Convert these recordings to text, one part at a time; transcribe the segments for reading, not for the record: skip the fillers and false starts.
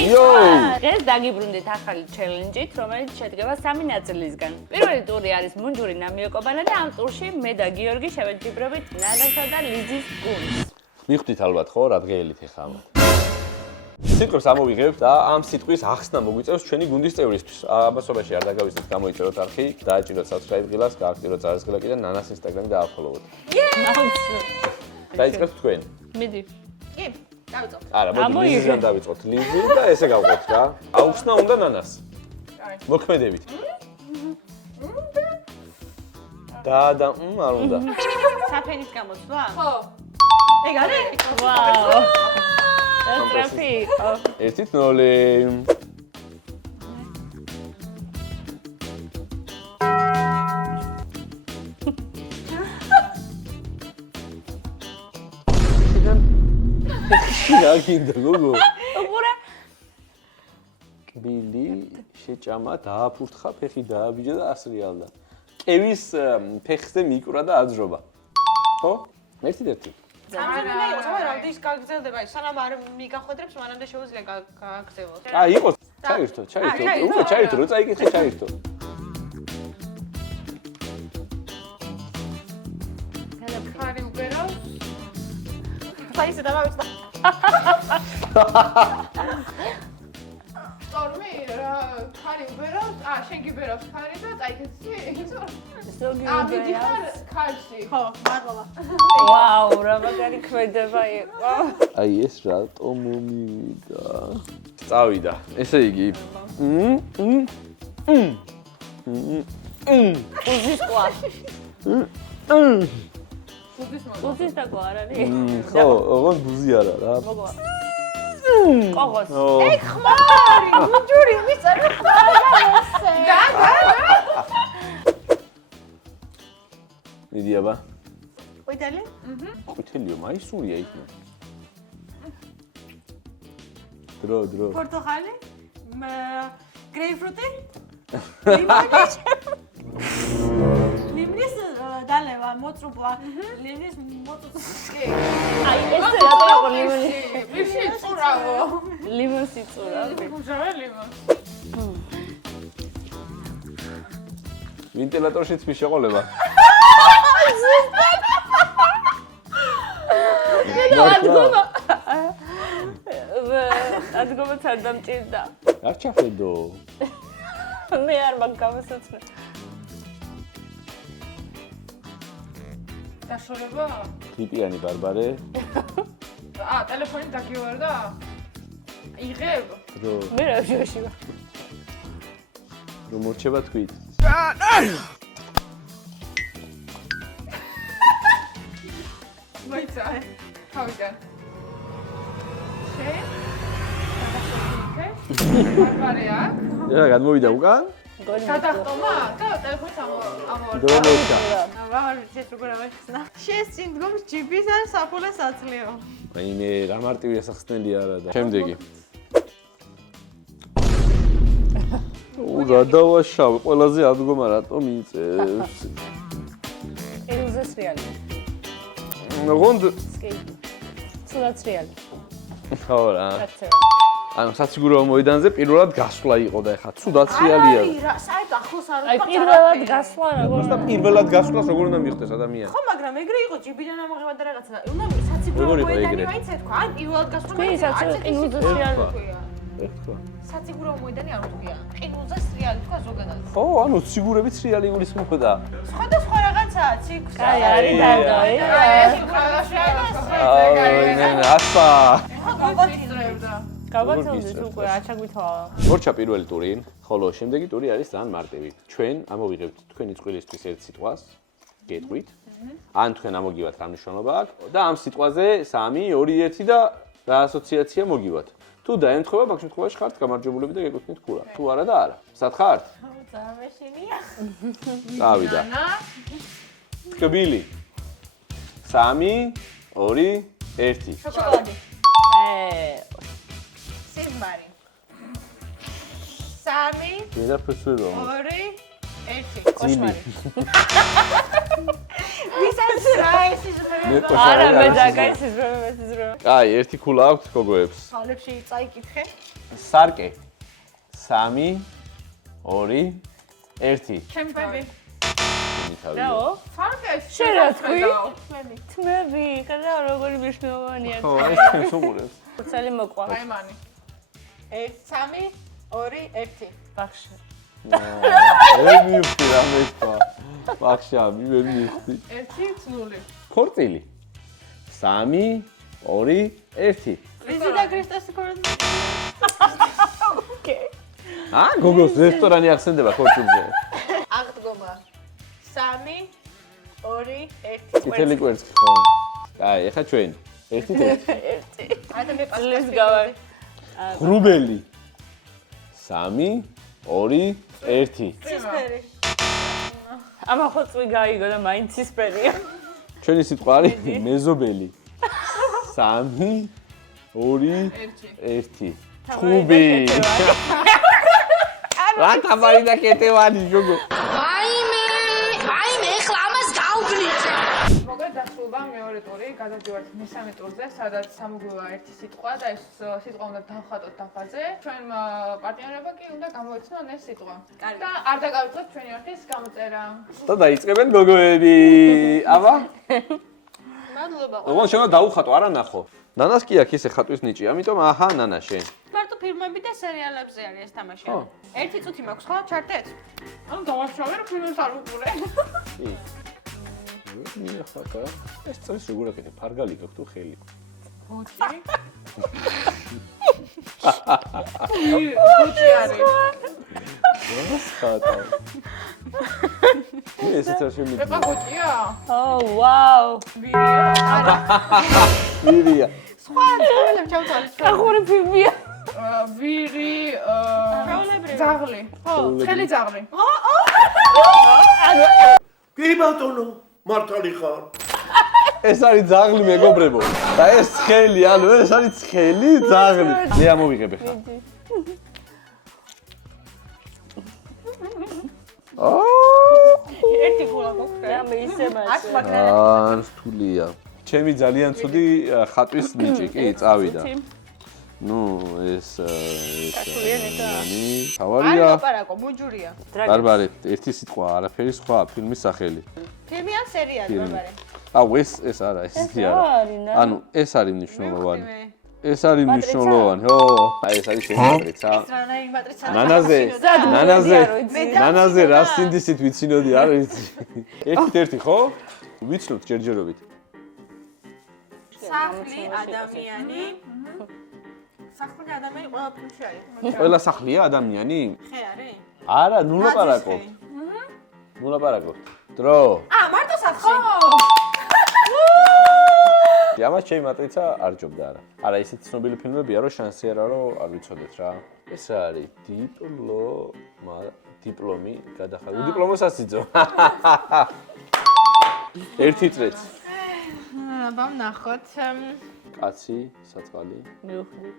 დღეს დაგიბრუნდით ახალი ჩელენჯით, რომელიც შედგება 3 ნაწილისგან. პირველი ტური არის მუნჯური ნამიოკობანა და ამ ტურში მე და გიორგი შევეჯიბრებით ნანასა და ლიზის გუნდს. მიხვდით ალბათ ხო, რა დღეელით ახლა ამათ. სიტყვებს ამოვიღებთ და ამ სიტყვის ახსნა მოგვიწევს ჩვენი გუნდის წევრისთვის. აბასობაში არ დაგავიწყდით, გამოიწეროთ არხი, დააჭიროთ subscribe ღილას, გააქტიუროთ წარსულაკი და ნანას Instagram-ი დააფოლოვოთ. დაიწყებთ თქვენ. მიდი. კი, დავიწყოთ. არა, მოდი ლიზიდან დავიწყოთ. ლიზი და ესე გავყოთ რა. აუხსნა უნდა ნანას. მოქმედებით. და არ უნდა. საფენის გამოცვლა? ხო. ეგ არის? ვაუ. ტრაფი. 1-0. რა გინდა გოგო? უყურე. კბილი შეჭამა, დააფურთხა, ფეხი დააბიჯა და ასრიალდა. კევის ფეხზე მიკვრა და აძრობა. ხო? ერთი. სამჯერადი იყოს, აბა რამდენის გაგრძელდება ის? სანამ არ მიგახვედრებს, მანამდე შეუძლია გაგრძელოთ. იყოს. ჩაირთო. უკვე ჩაირთო, რო წაიკითხე ჩაირთო. ხარი უგერავს. საისე დავავიწყდა. სტორმი რა ხარი უგერავს? შენ გიბერავს ხარი და წაიქეცი? მიდი ხარ ხარში. ხო, მადლობა. ვაუ, რა მაგარი ქმედება იყო. აი ეს რატომ მომივიდა? წავიდა. ესე იგი. უზის ყვა. უზის და ყვა არ არის? ხო, ოღონდ ბუზი არა რა. მოგვა. ყოღოს. ეგ ხმარი, მუნჯური მიწერ ხმარზე. მიდი აბა. ყვითელი? ყვითელიო, მაისურია იქნა. დრო. პორტოხალი? გრეიპფრუტი? ლიმონი? ლიმნის დალევა, მოწრუბლა. ლიმნის მოწრუბლა. აი ეს რატო იყო ლიმონი? ვიში წურავო. ლიმონი წურავი. უჟავე ლიმონი. ვენტილატორშიც მიშეყოლება. ადგომაც არ დამჭირდა. არ ჩახედო. მე არ მაგ გამოსაცნე. დაშორება? ტიპიანი ბარბარე. ტელეფონი დაგივარდა? იღებ? დრო. მე რა შევშივა. რომ მორჩება თქვით. მოიცა. თავიდან. შენ? ბარბარე აქ? რა გადმოვიდა უკან? გადახტომა? და ტელეფონს ამოვარდა. დრო მოჩა. ვაღარ ვიცით როგორ ავეხსნა. შენ სინდრომს ჯიბის ან საფულეს აწლიო. აი მე რა მარტივი ასახსნელი არა და. შემდეგი. რა დავაშავ, ყველაზე ადგომა რატომ იწევს? ელზეს რეალი. ოღონდ სკეიტი. სულაც რეალი. ხო რა. კაცება. ანუ საციგურო მოედანზე პირველად გასვლა იყო და ეხა ცუდაც რეალია. აი რა, საერთოდ ახლოს არ აი პირველად გასვლა როგორ? просто პირველად გასვლას როგორ უნდა მიხვდეს ადამიანი? ხო, მაგრამ ეგრე იყო ჯიბიდან ამაღება და რაღაცა. უნდა საციგურო როგორ იყო მოედანი ეგრე? მაინც ეთქვა. აი პირველად გასვლა. ელზეს რეალი. ეხლა. საციგურო მოედანი არ თქვია. ყინულზეს რეალი თქვა ზოგადად. ხო, ანუ ციგურებიც რეალი იგულისხმობდა. სხვადასხვა რაღაცაა, ციგს. აი არის დაგა, ეს ხალხი ასა. გავაცილდით უკვე აჩაგვითავა. მორჩა პირველი ტური, ხოლო შემდეგი ტური არის ძალიან მარტივი. ჩვენ ამოვიღებთ თქვენი წყვილისთვის ერთ სიტყვას, გეტყვით. ან თქვენ ამოგივათ რა მნიშვნელობა აქვს და ამ სიტყვაზე 3, 2, 1 და რა ასოციაცია მოგივათ. თუ დაემთხვევა, მაგ შემთხვევაში ხართ გამარჯვებულები და გეკუთვნით ქურა. თუ არა და არა. სად ხართ? წამეშინია. წავიდა. კბილი. 3, 2, 1. შოკოლადი. სიზმარი. 3, მე და ფესვერო. 2, 1. ძილი. ვისაც რა ეს ისე არა მე დაგაისიზრო. აი, ერთი ქულა აქვს გოგოებს. ხალებში წაიკითხე. სარკე. 3 2 1. ჩემი ბები. რაო? ფარკეს. შენ რა თქვი? თმები, ხარა როგორი მნიშვნელოვანია. ხო, ეს ჩვენს უყურებს. ხუთალი მოყვა. აი მანი. 1 3 2 1. ბახში. მე მივხვდი რა მეთქვა. ბახშა, მე მივხვდი. 1 0. ქორწილი. 3 2 1. ვიზი და კრისტოსი ქორწილი. გოგოს რესტორანი ახსენდება ქორწილზე. აღდგომა. 3 2 1. წითელი კვერცხი ხო? აი, ეხა ჩვენ. 1 აი მე ლეს გავარ. ღრუბელი. 3 2 1. წისფერი. ამა ხო წვი გაიგო და მაინც ისფერია. ჩვენი სიტყვა არის მეზობელი. 3 2 1. ხუბი. რა თამარი და კეტევანი გოგო. აიმე, ეხლა ამას გავგლიჩე. მოგეთ დასრულდა მეორე ტური, გადავდივართ მესამე ტურზე, სადაც სამოგულოა ერთი სიტყვა და ეს სიტყვა უნდა დავხატოთ თაფაზე. ჩვენ პარტნიორებმა კი უნდა გამოეცნონ ეს სიტყვა. და არ დაგავიწყოთ ჩვენი ერთის გამოწერა. და დაიწყებენ გოგოები. აბა? მადლობა. როგორ შევა დაუხატო, არა ნახო. ნანას კი აქვს ესე ხატვის ნიჭი, ამიტომ აჰა, ნანა შენ. მარტო ფილმები და სერიალებზე არის ეს თამაში. ერთი წუთი მაქვს ხო? ჩართეთ? ანუ დავაშავე რომ ფილმს არ უყურე. კი. მიხატა. ეს წელს როგორ აკეთებ? ფარგალი გაქვს თუ ხელი? გუჩი. გუჩი არის. რას ხატა? ესეც არ შემიძლია. ეხა გუჩია? ო, ვაუ. მირია. სხვა ფილმები ჩავთვალეთ. ახური ფილმია. ვირი, ჩვეულებრივი. ძაღლი. ხო, ცხელი ძაღლი. კი ბატონო, მართალი ხარ. ეს არის ძაღლი მეგობრებო. და ეს ცხელი, ანუ ეს არის ცხელი ძაღლი. მე ამოვიღებ ახლა. ერთი გულა გქრე. მე ისე აქ მას. მაგნანა. რთულია. ჩემი ძალიან ცუდი ხატვის ნიჭი, კი, წავიდა. ნუ ეს კაშულიანება. თავარია. არ ლაპარაკო, მუჯურია. ბარბარე, ერთი სიტყვა, არაფერი სხვა, ფილმის სახელი. ფილმი ან სერიალი, ბარბარე? აუ ეს არა, ეს ისე არა. ანუ ეს არის მნიშვნელოვანი. ეს არის მნიშვნელოვანი. ო, აი ეს არის შენი მატრიცა. რანაირი მატრიცა? ნანაზე რა სინდისით ვიცინოდი, არ ვიცი. ერთი ხო? ვიცნობთ ჯერჯერობით. სახლი, ადამიანი. სახლი, ადამიანი ყველა ფილმში არის. ყველა სახლია ადამიანი? ხე არის? არა, ნუ ლაპარაკობ. ნუ ლაპარაკობ. დრო. მარტო სახლში. ამას ჩემი მატრიცა არ ჯობდა არა. არა, ისეთი ცნობილი ფილმებია, რომ შანსი არა, რომ არ ვიცოდეთ რა. ეს რა არის? დიპლომი გადახარ. უდიპლომოსაც იწო. ერთი წრეც. აბა ნახოთ. კაცი, საწყალი. მივხვდი.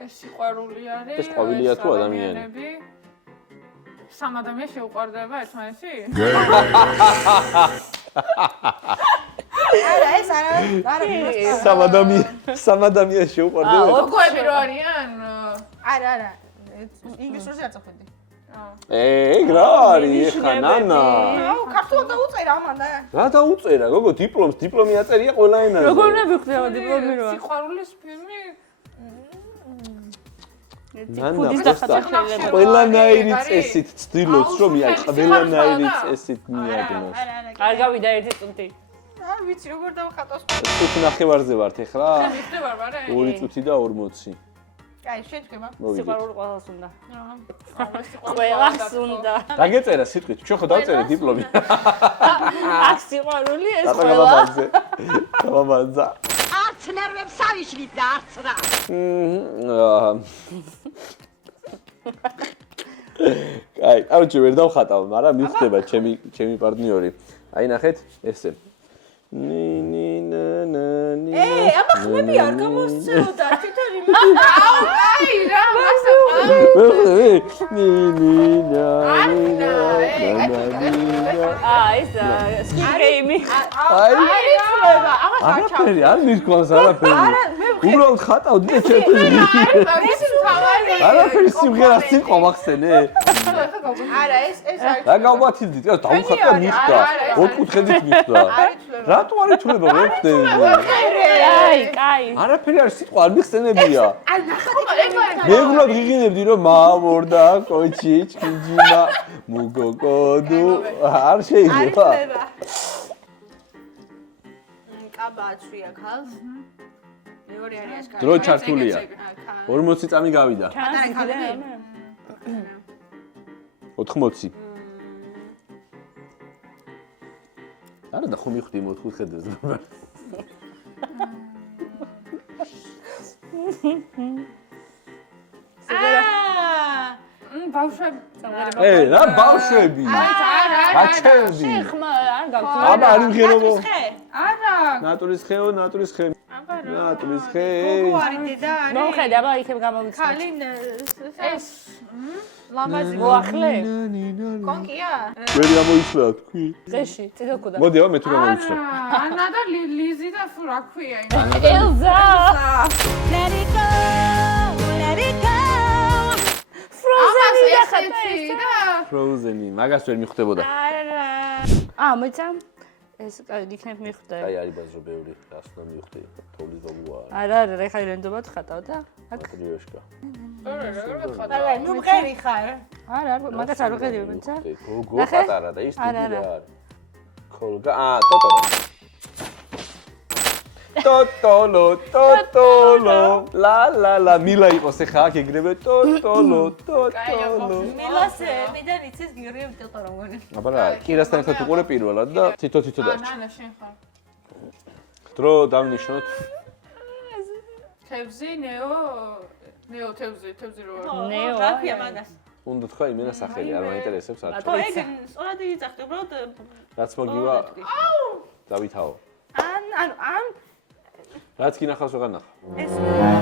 ეს სიყვარული არის. ეს ყვავილია თუ ადამიანი? ადამიანები. სამ ადამიანს შეუყვარდება ერთმანეთი? არა, ეს არა. სამ ადამიანს შეუყვარდება. გოგოები რო არიან? არა. ინგლისურზე არ წახვედი. ეგ რა არის ხა ნანა? აუ, ქართულად დაუწერა ამან და. რა დაუწერა? გოგო, დიპლომი აწერია ყველა ენაზე. როგორ უნდა ვიხდე დიპლომი რა? სიყვარულის ფილმი? ნანა, ყველანაირი წესით ცდილობს, რომ აი ყველანაირი წესით მიაგნოს. არ გავიდა ერთი წუთი. არ ვიცი როგორ დავხატოს. წუთი ნახევარზე ვართ ეხლა. მიხდე ბარბარე? 2 წუთი და 40. აი, შეთქება. მოვიდეთ. სიყვარული ყველას უნდა. სიყვარული ყველას უნდა. დაგეწერა სიტყვით, ჩვენ ხო დავწერე დიპლომი. აქ სიყვარული ეს ყველა. გამაბანძა. არც ნერვებს ავიშლით და არც რა. აი, კაროჩე ვერ დავხატავ, მაგრამ მიხდება ჩემი პარტნიორი. აი ნახეთ, ესე. აბა ხმები არ გამოსცემოდა თვითონ იმ. აი რა, მასა ეს Squid Game-ი. არაფერი არ მისგონს არაფერი. უბრალოდ ხატავდი და ჩემთვის. არაფერი სიმღერას სიტყვა მახსენე. არა, ეს არის. რა გავბათილდით? ეს დაუხატა მიხდა. ოთხკუთხედით მიხდა. რატო არ ითვლება ვერ ხდები? კაი. არაფერი არ სიტყვა არ მიხსენებია. მე უბრალოდ გიგინებდი რომ მამორდა კოჩიჩ კინჯიმა მუგოგოდუ არ შეიძლება. კაბაცვია ხალხს. მეორე არის ასკარი. დრო ჩართულია. 40 წამი გავიდა. 80. არა და ხომ მიხდი მოთხუთხედებს. ბავშვები. რა ბავშვები? გაჩერდი. ხმა არ გავხსნა. აბა არ იმღერობო. არა. ნატურის ხეო, ნატურის ხე. ნატურის ხე. გოგო არის დედა არის. მომხედე, აბა იქებ გამომიცნე. ხალი ეს ლამაზი მოახლე. კონკია? ვერი ამოიცლა თქვი. წეში, წედოქუდა. მოდი აბა მე თუ გამოვიცნე. ანა და ლიზი და რა ქვია იმ. ელზა. Let it go, let it go. Frozen-ი და და Frozen-ი, მაგას ვერ მიხვდებოდა. მოიცა? ეს იქნებ მიხვდე. აი არის ბაზრო ბევრი, რას უნდა მივხვდი? თოვლის დოგუა. არა, ხა რენდომად ხატავ და აქ. ტრიოშკა. არა, ნუ მღერი ხარ. არა, მაგას არ ვხედავ, მოიცა? გოგო პატარა და ის დიდი არის. ქოლგა, ტოტორო. ტოტოლო. ლა, მილა იყოს ახლა აქ ეგრევე ტოტოლო. მილასე, მიდან იცის გიორგი ტოტორო მგონი. აბა რა, კირასთან ერთად უყურე პირველად და თითო დარჩა. ანა შენ ხარ. დრო დავნიშნოთ. თევზი, ნეო თევზი რო არის. ნეო. რა ქვია მაგას? უნდა თქვა იმენა სახელი, არ მაინტერესებს არ. ო, ეგ სწორად იწახდი, უბრალოდ რაც მოგივა დავითაო. ან რაც გინახავს ვეღარ ნახავ. ეს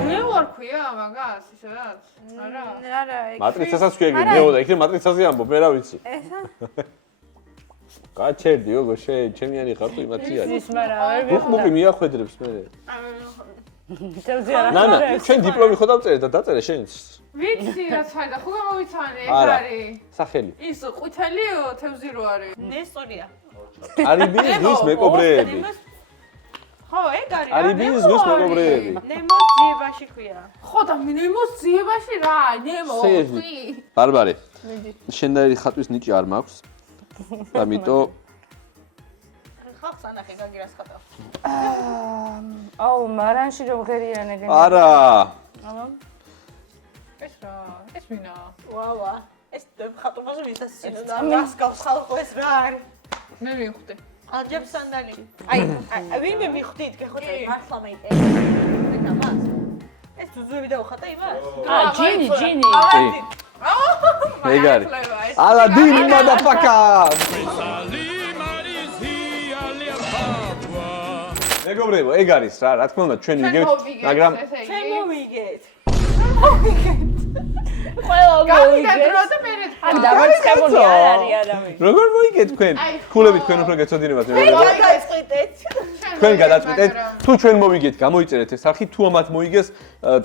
ნეო არ ქვია მაგას, ისედაც? არა. არა, ეგ მატრიცასაც ქვია ეგრე, ნეო და იქნებ მატრიცაზე ამბობ, მე რა ვიცი. ესა? გაჩერდი, ოგო, ჩემი არი ხარ თუ იმათი არის. ის მარა ვერ მოკმოკი მიახვედრებს მე. თევზი არა. ნანა, ჩვენ დიპლომი ხო დავწერე და დაწერე შენც. ვიცი რაც ხაიდა, ხო გამოვიცანე, ეს არა. არის. სახელი. ის ყვითელი თევზი რო არის. ნესტორია. არიბი ზღვის მეკობრეები. ხო, ეგ არის. არიბი ზღვის მეკობრეები. ნემოს ძიებაში ქვია. ხო და ნემოს ძიებაში რა, ნემო. ბარბარე. შენდაირი ხატვის ნიჭი არ მაქვს. ამიტომ ხალხს ანახე გაგირას ხატავ. აუ, მარანში რომ ღერიან ეგენ. არა. ეს რა, ეს ვინა? ვა. ეს ხატობაზე მისასწინო და მასკავს ხალხო ეს რა არის? მე მივხვდი. ალჯებს სანდალი. აი, ვინმე მიხვდით, გეხოთ მართლა მეიტეს. ამას. ეს ძუძუები დაუხატა იმას? ჯინი. ეგ არის. ალადინი მადაფაკა. მეგობრებო, ეგ არის რა, რა თქმა უნდა, ჩვენ ვიგებთ, მაგრამ ჩვენ მოვიგეთ. ყველა გავიდა მოვიგეთ. დრო და მე ან დამარცხებული არ არის ადამიანი. როგორ მოიგეთ თქვენ? ქულებით თქვენ უფრო გეცოდინებათ მე. გადაწყვიტეთ. თქვენ გადაწყვეტეთ, თუ ჩვენ მოვიგეთ, გამოიწერეთ ეს არხი, თუ ამათ მოიგეს,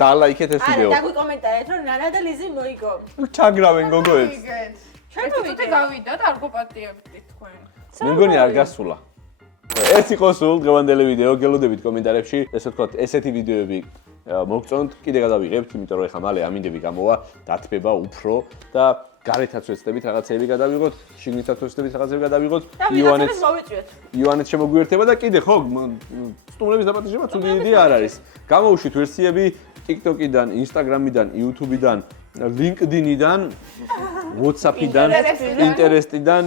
დაალაიქეთ ეს ვიდეო. არა, დაგვიკომენტარეთ, რომ ნანა და ლიზი მოიგო. ჩაგრავენ გოგოებს. ჩვენ თვითონ გავიდა და არ გოპატიებდით თქვენ. მე მგონი არ გასულა. ეს იყო სულ დღევანდელი ვიდეო, გელოდებით კომენტარებში, ესე ვთქვათ, ესეთი ვიდეოები მოგწონთ, კიდე გადავიღებთ, იმიტომ რომ ეხლა მალე ამინდები გამოვა, დათბება უფრო და გარეთაც ვეცდებით რაღაცები გადავიღოთ, შიგნითაც ვეცდებით რაღაცები გადავიღოთ. ივანეც შემოგვიერთება და კიდე ხო, სტუმრების დაპატიჟება ცუდი არ არის. გამოვუშვით ვერსიები TikTok-იდან, Instagram-იდან, YouTube-იდან, LinkedIn-იდან, WhatsApp-იდან, Pinterest-იდან,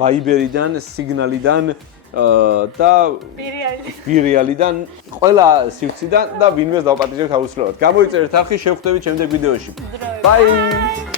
Viber-იდან, Signal-იდან და ბირიალიდან, ყველა სივრციდან და ვინმეს დავპატიჟებთ აუცილებლად. გამოიწერეთ არხი, შევხვდებით შემდეგ ვიდეოში. Bye!